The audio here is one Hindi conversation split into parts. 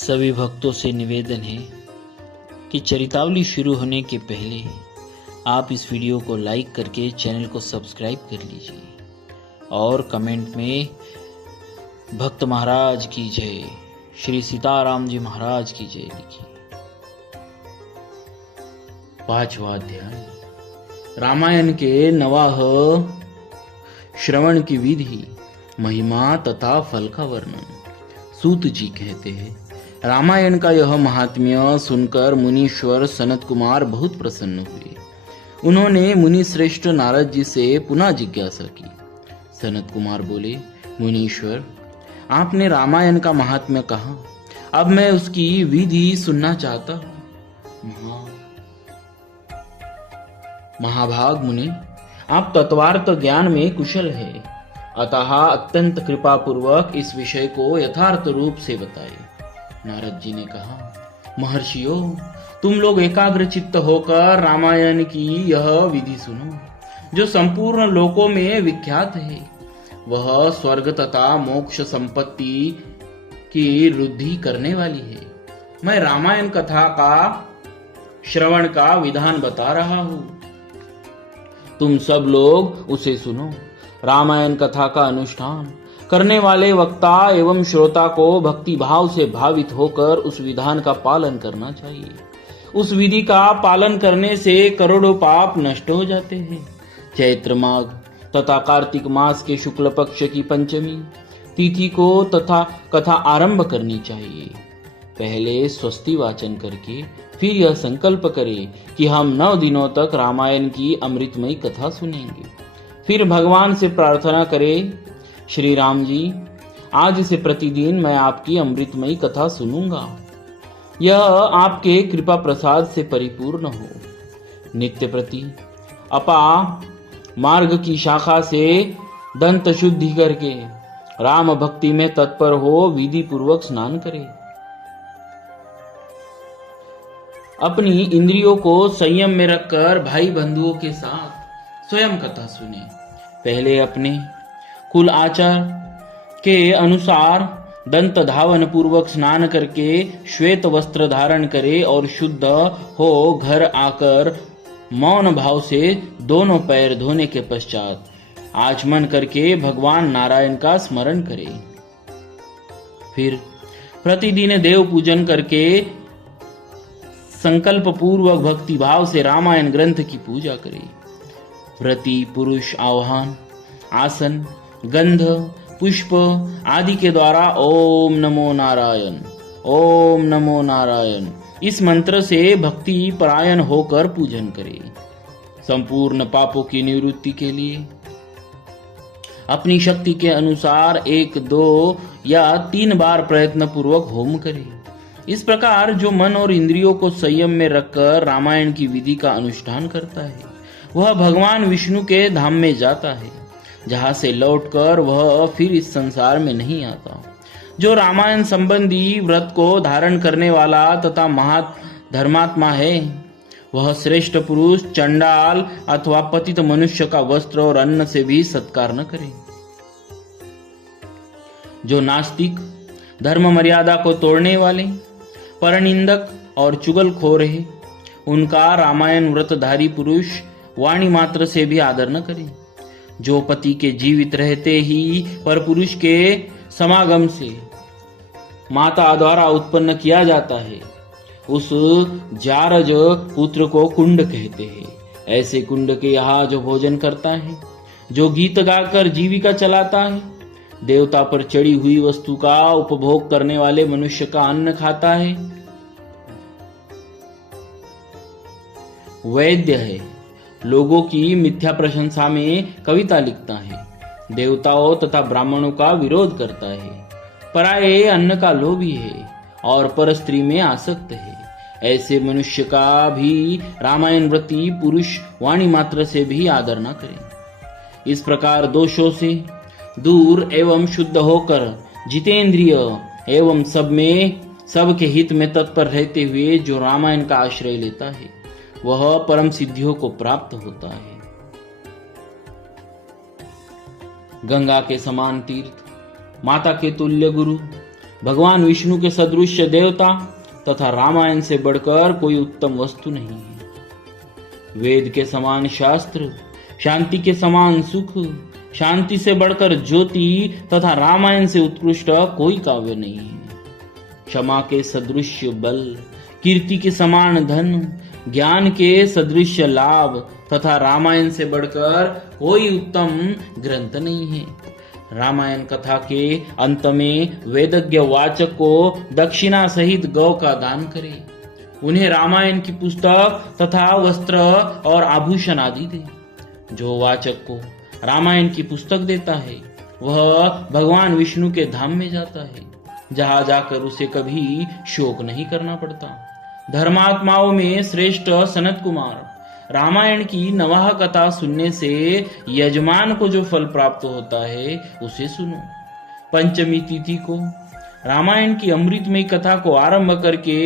सभी भक्तों से निवेदन है कि चरितावली शुरू होने के पहले आप इस वीडियो को लाइक करके चैनल को सब्सक्राइब कर लीजिए और कमेंट में भक्त महाराज की जय, श्री सीताराम जी महाराज की जय लिखिए। पांचवा अध्याय रामायण के नवाह श्रवण की विधि, महिमा तथा फल का वर्णन। सूत जी कहते हैं, रामायण का यह महात्म्य सुनकर मुनीश्वर सनत कुमार बहुत प्रसन्न हुए। उन्होंने मुनि श्रेष्ठ नारद जी से पुनः जिज्ञासा की। सनत कुमार बोले, मुनीश्वर, आपने रामायण का महात्म्य कहा, अब मैं उसकी विधि सुनना चाहता हूं। महाभाग मुनि, आप तत्वार्थ ज्ञान में कुशल है, अतः अत्यंत कृपा पूर्वक इस विषय को यथार्थ रूप से बताए। नारद जी ने कहा, महर्षियों, तुम लोग एकाग्र चित्त होकर रामायण की यह विधि सुनो, जो संपूर्ण लोकों में विख्यात है। वह स्वर्ग तथा मोक्ष संपत्ति की वृद्धि करने वाली है। मैं रामायण कथा का श्रवण का विधान बता रहा हूं, तुम सब लोग उसे सुनो। रामायण कथा का अनुष्ठान करने वाले वक्ता एवं श्रोता को भक्ति भाव से भावित होकर उस विधान का पालन करना चाहिए। उस विधि का पालन करने से करोड़ों पाप नष्ट हो जाते हैं। चैत्र माघ तथा कार्तिक मास के शुक्ल पक्ष की पंचमी तिथि को तथा कथा आरंभ करनी चाहिए। पहले स्वस्ति वाचन करके फिर यह संकल्प करें कि हम 9 दिनों तक रामायण की अमृतमयी कथा सुनेंगे। फिर भगवान से प्रार्थना करें, श्री राम जी, आज से प्रतिदिन मैं आपकी अमृतमयी कथा सुनूंगा। यह आपके कृपा प्रसाद से परिपूर्ण हो। नित्य प्रति अपा मार्ग की शाखा से दंत शुद्धि करके राम भक्ति में तत्पर हो विधि पूर्वक स्नान करे। अपनी इंद्रियों को संयम में रखकर भाई बंधुओं के साथ स्वयं कथा सुने। पहले अपने कुल आचार के अनुसार दंत धावन पूर्वक स्नान करके श्वेत वस्त्र धारण करे और शुद्ध हो घर आकर मौन भाव से दोनों पैर धोने के पश्चात आचमन करके भगवान नारायण का स्मरण करे। फिर प्रतिदिन देव पूजन करके संकल्प पूर्वक भक्ति भाव से रामायण ग्रंथ की पूजा करे। व्रती पुरुष आह्वान, आसन, गंध, पुष्प आदि के द्वारा ओम नमो नारायण, ओम नमो नारायण इस मंत्र से भक्ति परायण होकर पूजन करे। संपूर्ण पापों की निवृत्ति के लिए अपनी शक्ति के अनुसार 1, 2 या 3 बार प्रयत्न पूर्वक होम करे। इस प्रकार जो मन और इंद्रियों को संयम में रखकर रामायण की विधि का अनुष्ठान करता है, वह भगवान विष्णु के धाम में जाता है, जहां से लौटकर वह फिर इस संसार में नहीं आता। जो रामायण संबंधी व्रत को धारण करने वाला तथा महाधर्मात्मा है, वह श्रेष्ठ पुरुष चंडाल अथवा पतित मनुष्य का वस्त्र और अन्न से भी सत्कार न करे। जो नास्तिक, धर्म मर्यादा को तोड़ने वाले, परनिंदक और चुगलखोर है, उनका रामायण व्रतधारी पुरुष वाणी मात्र से भी आदर न करे। जो पति के जीवित रहते ही पर पुरुष के समागम से माता द्वारा उत्पन्न किया जाता है, उस जारज पुत्र को कुंड कहते हैं। ऐसे कुंड के यहाँ जो भोजन करता है, जो गीत गाकर जीविका चलाता है, देवता पर चढ़ी हुई वस्तु का उपभोग करने वाले मनुष्य का अन्न खाता है, वैद्य है, लोगों की मिथ्या प्रशंसा में कविता लिखता है, देवताओं तथा ब्राह्मणों का विरोध करता है, पराये अन्न का लोभी है और पर स्त्री में आसक्त है, ऐसे मनुष्य का भी रामायण व्रती पुरुष वाणी मात्र से भी आदर न करें। इस प्रकार दोषों से दूर एवं शुद्ध होकर जितेंद्रिय एवं सबके हित में तत्पर रहते हुए जो रामायण का आश्रय लेता है, वह परम सिद्धियों को प्राप्त होता है। गंगा के समान तीर्थ, माता के तुल्य गुरु, भगवान विष्णु के सदृश देवता तथा रामायण से बढ़कर कोई उत्तम वस्तु नहीं है। वेद के समान शास्त्र, शांति के समान सुख, शांति से बढ़कर ज्योति तथा रामायण से उत्कृष्ट कोई काव्य नहीं है। क्षमा के सदृश बल, कीर्ति के समान धन, ज्ञान के सदृश लाभ तथा रामायण से बढ़कर कोई उत्तम ग्रंथ नहीं है। रामायण कथा के अंत में वेदज्ञ वाचक को दक्षिणा सहित गौ का दान करे, उन्हें रामायण की पुस्तक तथा वस्त्र और आभूषण आदि दे। जो वाचक को रामायण की पुस्तक देता है वह भगवान विष्णु के धाम में जाता है, जहां जाकर उसे कभी शोक नहीं करना पड़ता। धर्मात्माओं में श्रेष्ठ सनत कुमार, रामायण की नवाह कथा सुनने से यजमान को जो फल प्राप्त होता है उसे सुनो। पंचमी तिथि को रामायण की अमृतमयी कथा को आरंभ करके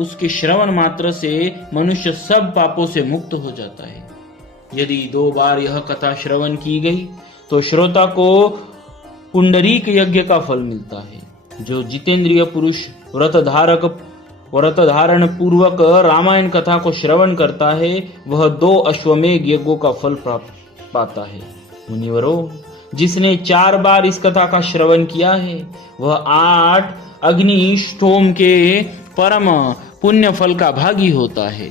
उसके श्रवण मात्र से मनुष्य सब पापों से मुक्त हो जाता है। यदि 2 बार यह कथा श्रवण की गई तो श्रोता को पुंडरीक यज्ञ का फल मिलता है। जो जितेंद्रिय पुरुष व्रत धारण पूर्वक रामायण कथा को श्रवण करता है वह 2 अश्वमेघ यज्ञों का फल प्राप्त पाता है। मुनिवरों, जिसने 4 बार इस कथा का श्रवण किया है वह 8 अग्निष्टोम के परम पुण्य फल का भागी होता है।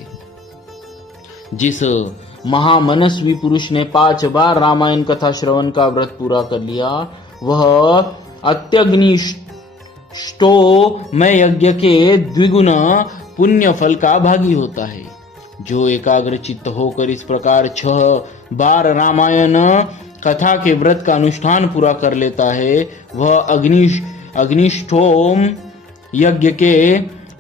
जिस महामनस्वी पुरुष ने 5 बार रामायण कथा श्रवण का व्रत पूरा कर लिया वह अत्यग्निष्टो में यज्ञ के द्विगुण पुण्य फल का भागी होता है। जो एकाग्र चित्त होकर इस प्रकार 6 बार रामायण कथा के व्रत का अनुष्ठान पूरा कर लेता है वह अग्निष्टोम यज्ञ के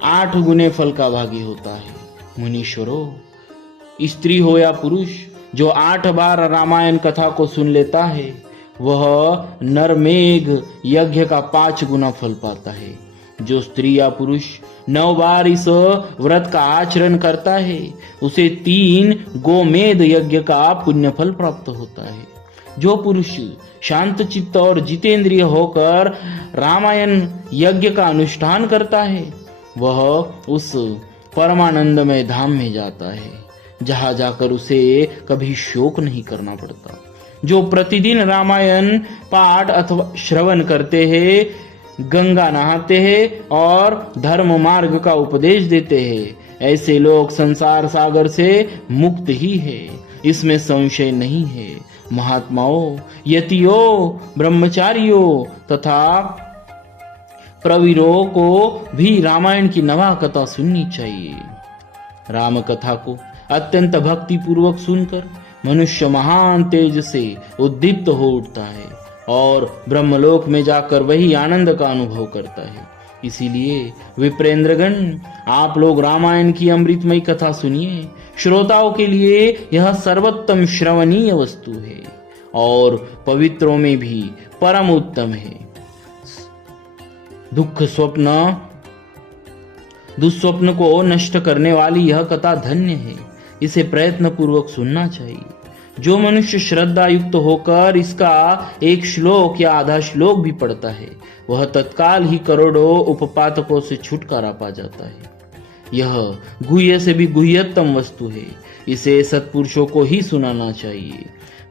8 गुने फल का भागी होता है। मुनीश्वरों, स्त्री हो या पुरुष, जो 8 बार रामायण कथा को सुन लेता है वह नरमेघ यज्ञ का 5 गुना फल पाता है। जो स्त्री या पुरुष 9 बार इस व्रत का आचरण करता है उसे 3 गोमेध यज्ञ का पुण्य फल प्राप्त होता है। जो पुरुष शांत चित्त और जितेंद्रिय होकर रामायण यज्ञ का अनुष्ठान करता है वह उस परमानंदमय धाम में जाता है, जहां जाकर उसे कभी शोक नहीं करना पड़ता। जो प्रतिदिन रामायण पाठ अथवा श्रवण करते हैं, गंगा नहाते हैं और धर्म मार्ग का उपदेश देते हैं, ऐसे लोग संसार सागर से मुक्त ही है, इसमें संशय नहीं है। महात्माओं, यतियों, ब्रह्मचारियों तथा प्रवीरों को भी रामायण की नवा कथा सुननी चाहिए। राम कथा को अत्यंत भक्ति पूर्वक सुनकर मनुष्य महान तेज से उद्दीप्त हो उठता है और ब्रह्मलोक में जाकर वही आनंद का अनुभव करता है। इसीलिए विप्रेंद्रगण, आप लोग रामायण की अमृतमयी कथा सुनिए। श्रोताओं के लिए यह सर्वोत्तम श्रवणीय वस्तु है और पवित्रों में भी परम उत्तम है। दुस्वप्न को नष्ट करने वाली यह कथा धन्य है, इसे प्रयत्न पूर्वक सुनना चाहिए। जो मनुष्य श्रद्धा युक्त होकर इसका एक श्लोक या आधा श्लोक भी पढ़ता है वह तत्काल ही करोड़ों उपपातकों से छुटकारा पा जाता है। यह गुह्य से भी गुह्यतम वस्तु है, इसे सत्पुरुषों को ही सुनाना चाहिए।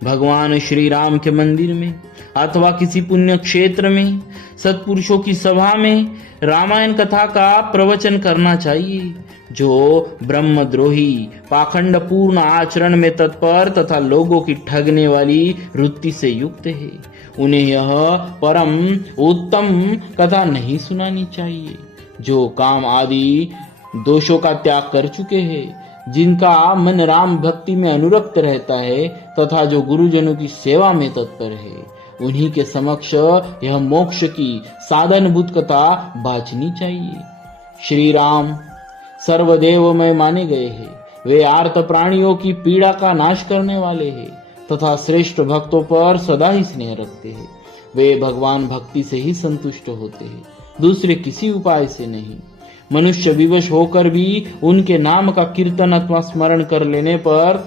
भगवान श्री राम के मंदिर में अथवा किसी पुण्य क्षेत्र में सत्पुरुषों की सभा में रामायण कथा का प्रवचन करना चाहिए। जो ब्रह्मद्रोही, पाखंड पूर्ण आचरण में तत्पर तथा लोगों की ठगने वाली वृत्ति से युक्त है, उन्हें यह परम उत्तम कथा नहीं सुनानी चाहिए। जो काम आदि दोषों का त्याग कर चुके हैं, जिनका मन राम भक्ति में अनुरक्त रहता है तथा जो गुरुजनों की सेवा में तत्पर है, उन्हीं के समक्ष यह मोक्ष की साधनभूत कथा बाचनी चाहिए। श्री राम सर्वदेवमय माने गए हैं, वे आर्त प्राणियों की पीड़ा का नाश करने वाले हैं तथा श्रेष्ठ भक्तों पर सदा ही स्नेह रखते हैं। वे भगवान भक्ति से ही संतुष्ट होते हैं, दूसरे किसी उपाय से नहीं। मनुष्य विवश होकर भी उनके नाम का कीर्तन अथवा स्मरण कर लेने पर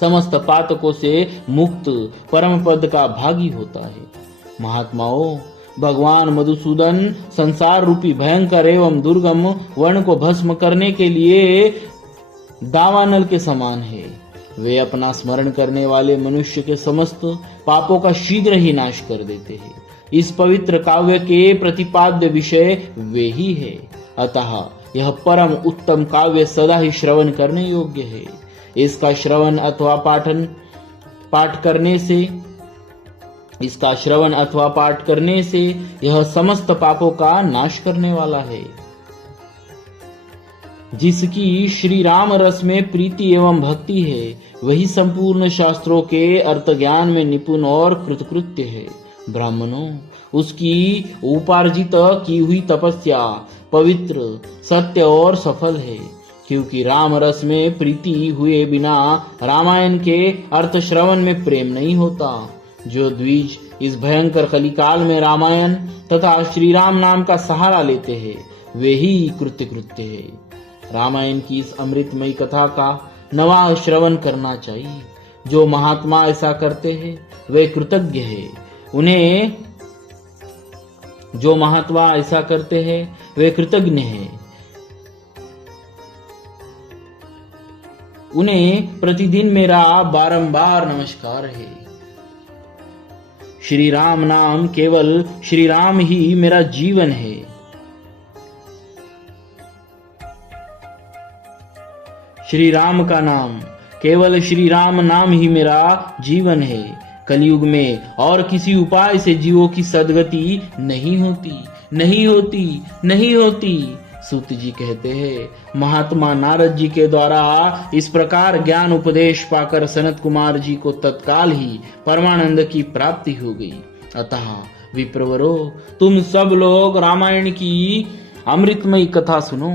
समस्त पातकों से मुक्त परम पद का भागी होता है। महात्माओं, भगवान मधुसूदन संसार रूपी भयंकर एवं दुर्गम वर्ण को भस्म करने के लिए दावानल के समान है। वे अपना स्मरण करने वाले मनुष्य के समस्त पापों का शीघ्र ही नाश कर देते हैं। इस पवित्र काव्य के प्रतिपाद्य विषय वे ही है। अतः यह परम उत्तम काव्य सदा ही श्रवण करने योग्य है। इसका श्रवण अथवा पाठ करने से यह समस्त पापों का नाश करने वाला है। जिसकी श्री राम रस में प्रीति एवं भक्ति है, वही संपूर्ण शास्त्रों के अर्थ ज्ञान में निपुण और कृतकृत्य है। ब्राह्मणों, उसकी उपार्जित की हुई तपस्या पवित्र, सत्य और सफल है, क्योंकि राम रस में प्रीति हुए बिना रामायण के अर्थ श्रवण में प्रेम नहीं होता। जो द्विज इस भयंकर कलिकाल में रामायण तथा श्री राम नाम का सहारा लेते हैं, वे ही कृत्य है। रामायण की इस अमृतमयी कथा का नवा श्रवण करना चाहिए। जो महात्मा ऐसा करते हैं, वे कृतज्ञ है। जो महात्मा ऐसा करते हैं, वे कृतज्ञ हैं। उन्हें प्रतिदिन मेरा बारंबार नमस्कार है। श्री राम नाम केवल श्री राम ही मेरा जीवन है। श्री राम का नाम, केवल श्री राम नाम ही मेरा जीवन है। कलयुग में और किसी उपाय से जीवों की सद्गति नहीं होती। सूत जी कहते हैं, महात्मा नारद जी के द्वारा इस प्रकार ज्ञान उपदेश पाकर सनत कुमार जी को तत्काल ही परमानंद की प्राप्ति हो गई। अतः विप्रवरो, तुम सब लोग रामायण की अमृतमयी कथा सुनो।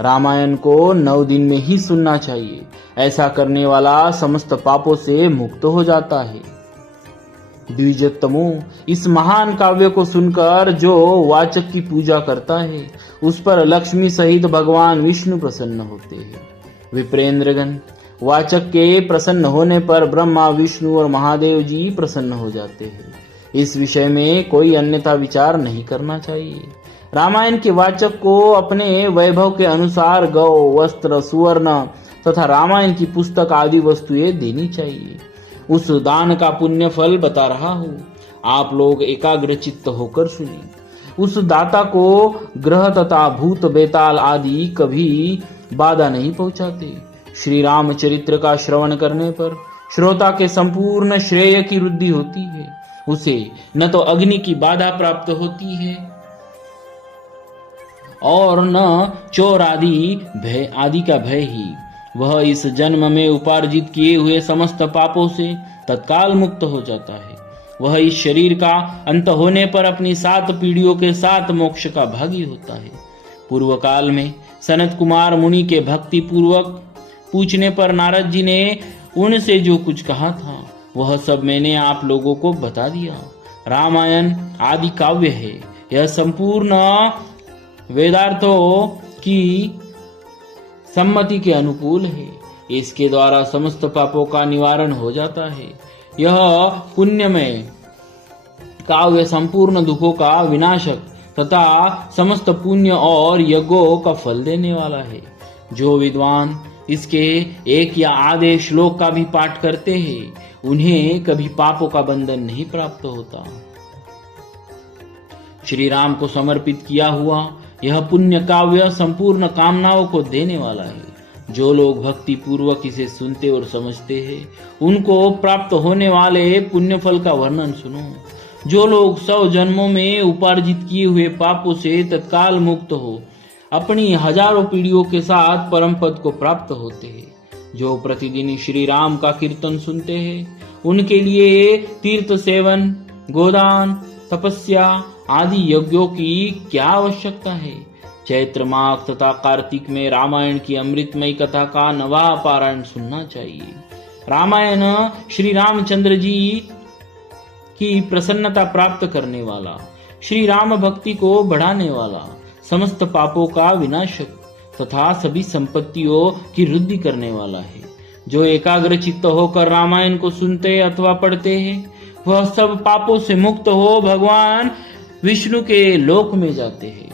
रामायण को 9 दिन में ही सुनना चाहिए। ऐसा करने वाला समस्त पापों से मुक्त हो जाता है। द्विजोत्तमो, इस महान काव्य को सुनकर जो वाचक की पूजा करता है, उस पर लक्ष्मी सहित भगवान विष्णु प्रसन्न होते हैं। विप्रेंद्रगण, वाचक के प्रसन्न होने पर ब्रह्मा, विष्णु और महादेव जी प्रसन्न हो जाते हैं। इस विषय में कोई अन्यथा विचार नहीं करना चाहिए। रामायण के वाचक को अपने वैभव के अनुसार गौ, वस्त्र, सुवर्ण तथा रामायण की पुस्तक आदि वस्तुएं देनी चाहिए। उस दान का पुण्य फल बता रहा हूँ, आप लोग एकाग्र चित्त होकर सुनिए। उस दाता को ग्रह तथा भूत बेताल आदि कभी बाधा नहीं पहुंचाते। श्री राम चरित्र का श्रवण करने पर श्रोता के संपूर्ण श्रेय की वृद्धि होती है। उसे न तो अग्नि की बाधा प्राप्त होती है और न चोर आदि का भय ही। वह इस जन्म में उपार्जित किए हुए समस्त पापों से तत्काल मुक्त हो जाता है। वह इस शरीर का अंत होने पर अपनी 7 पीढ़ियों के 7 मोक्ष का भागी होता है। पूर्व काल में सनत कुमार मुनि के भक्ति पूर्वक पूछने पर नारद जी ने उनसे जो कुछ कहा था, वह सब मैंने आप लोगों को बता दिया। रामायण आदि काव्य है। यह संपूर्ण वेदार्थों की सम्मति के अनुकूल है। इसके द्वारा समस्त पापों का निवारण हो जाता है। यह पुण्यमय काव्य संपूर्ण दुखों का विनाशक तथा समस्त पुण्य और यज्ञों का फल देने वाला है। जो विद्वान इसके एक या आधे श्लोक का भी पाठ करते हैं, उन्हें कभी पापों का बंधन नहीं प्राप्त होता। श्री राम को समर्पित किया हुआ यह पुण्य काव्य संपूर्ण कामनाओं को देने वाला है। जो लोग भक्ति पूर्वक इसे सुनते और समझते हैं, उनको प्राप्त होने वाले पुण्य फल का वर्णन सुनो। जो लोग 100 जन्मों में उपार्जित किए हुए पापों से तत्काल मुक्त हो, अपनी हजारों पीढ़ियों के साथ परम पद को प्राप्त होते हैं। जो प्रतिदिन श्री राम का कीर्तन सुनते हैं, उनके लिए तीर्थ सेवन, गोदान, तपस्या आदि यज्ञों की क्या आवश्यकता है। चैत्र माघ तथा कार्तिक में रामायण की अमृतमयी कथा का नवा पारायण सुनना चाहिए। रामायण श्री रामचंद्र जी की प्रसन्नता प्राप्त करने वाला, श्री राम भक्ति को बढ़ाने वाला, समस्त पापों का विनाशक तथा सभी संपत्तियों की वृद्धि करने वाला है। जो एकाग्र चित्त होकर रामायण को सुनते अथवा पढ़ते हैं, वह सब पापों से मुक्त हो भगवान विष्णु के लोक में जाते हैं।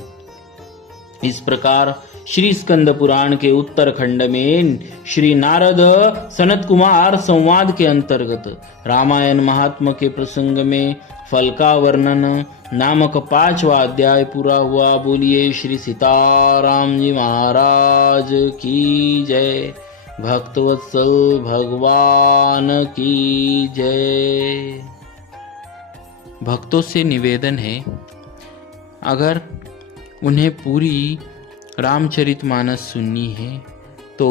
इस प्रकार श्री स्कंद पुराण के उत्तर खंड में श्री नारद सनत कुमार संवाद के अंतर्गत रामायण महात्म के प्रसंग में फल का वर्णन नामक 5वां अध्याय पूरा हुआ। बोलिए श्री सीताराम जी महाराज की जय। भक्तवत्सल भगवान की जय। भक्तों से निवेदन है, अगर उन्हें पूरी रामचरितमानस सुननी है तो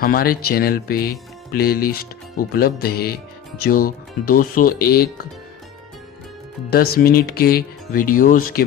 हमारे चैनल पे प्लेलिस्ट उपलब्ध है, जो 201 10 मिनट के वीडियोस के